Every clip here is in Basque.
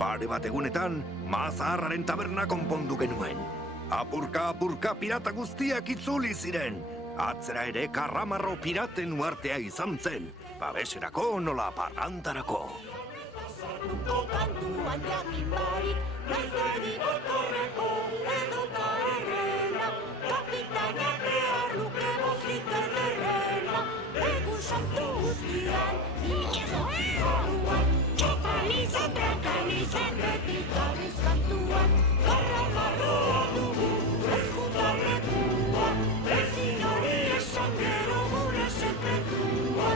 Pare bat egunetan, Mazaharraren taberna konpondu genuen. Apurka pirata guztiak itzuli ziren. Atzera ere karramarro piraten uartea izan zen. Babeserako nola parrandarako. Kantuan jakin barik, naiz edi botorreko edota errena. Kapitaina behar luke bozik ederrena. Egun santu guztian, ikizotziaruan. Txopalizan, trakalizan, betikariz kantuan. Karramarroa dugu, eskutarrekua. Ezin hori esan gero gure sekretua.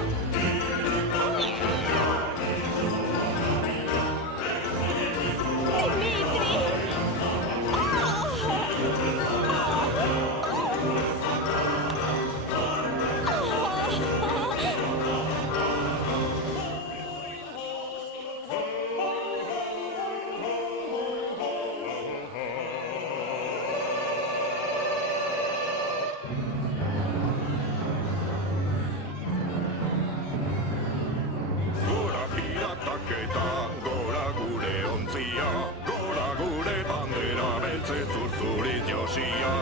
Gora gure ontzia, gora gure bandera beltze zurzuriz josia.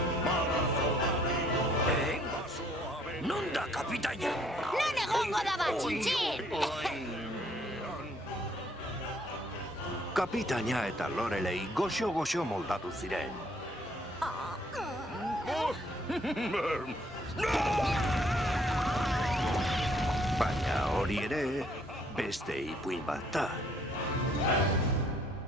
Non da, kapitaina? Non egongo da bat, txintxin! Kapitaina eta Lorelei goxo moldatu ziren. Baina hori ere, beste ipuin bat da.